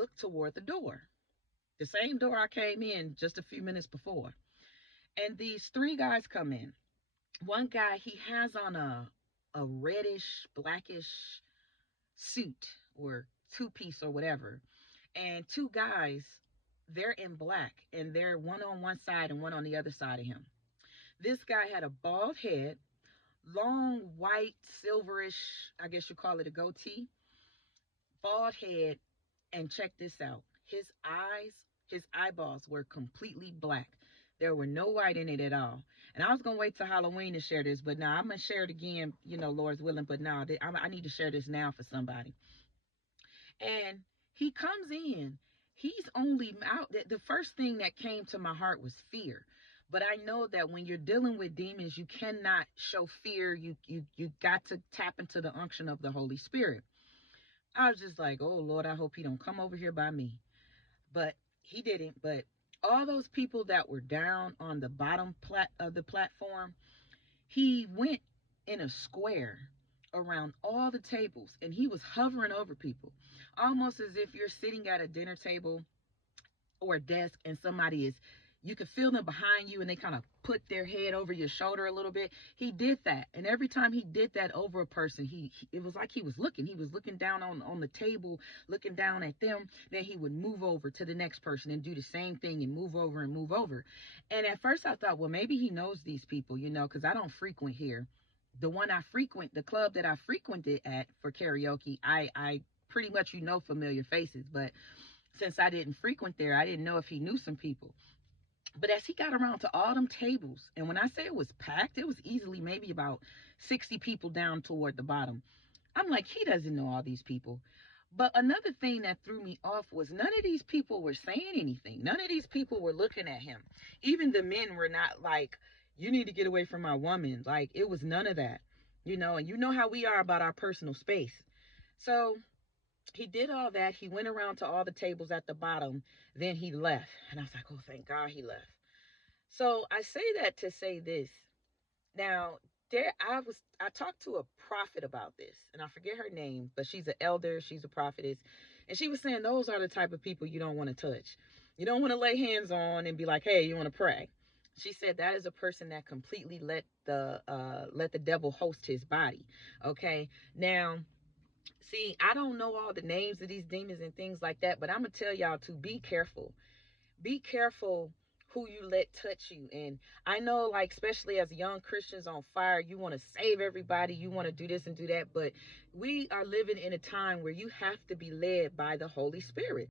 look toward the door, the same door I came in just a few minutes before. And these three guys come in. One guy, he has on a reddish, blackish suit or two piece or whatever. And two guys, they're in black and they're one on one side and one on the other side of him. This guy had a bald head, long white, silverish, I guess you call it a goatee, bald head, and check this out. His eyeballs were completely black. There were no white in it at all. And I was gonna wait till Halloween to share this, but now I'm gonna share it again, Lord's willing. But now I need to share this now for somebody. And he comes in. He's only out. The first thing that came to my heart was fear. But I know that when you're dealing with demons, you cannot show fear. You got to tap into the unction of the Holy Spirit. I was just like, oh Lord, I hope he don't come over here by me. But he didn't. But all those people that were down on the bottom of the platform, he went in a square around all the tables and he was hovering over people, almost as if you're sitting at a dinner table or a desk and somebody is, you can feel them behind you and they kind of put their head over your shoulder a little bit. He did that. And every time he did that over a person, it was like he was looking down on the table, looking down at them. Then he would move over to the next person and do the same thing and move over and move over. And at first I thought, well, maybe he knows these people, because I don't frequent here. The club that I frequented at for karaoke, I pretty much, familiar faces. But since I didn't frequent there, I didn't know if he knew some people. But as he got around to all them tables, and when I say it was packed, it was easily maybe about 60 people down toward the bottom. I'm like, he doesn't know all these people. But another thing that threw me off was none of these people were saying anything. None of these people were looking at him. Even the men were not like, you need to get away from my woman. Like, it was none of that, and you know how we are about our personal space. So he did all that. He went around to all the tables at the bottom. Then he left. And I was like, oh, thank God he left. So I say that to say this. Now, I talked to a prophet about this, and I forget her name, but she's an elder, she's a prophetess, and she was saying those are the type of people you don't want to touch. You don't want to lay hands on and be like, hey, you want to pray. She said that is a person that completely let the devil host his body. Okay. Now, see, I don't know all the names of these demons and things like that, but I'm gonna tell y'all to be careful. Be careful who you let touch you. And I know, like, especially as young Christians on fire, you want to save everybody, you want to do this and do that, but we are living in a time where you have to be led by the Holy Spirit.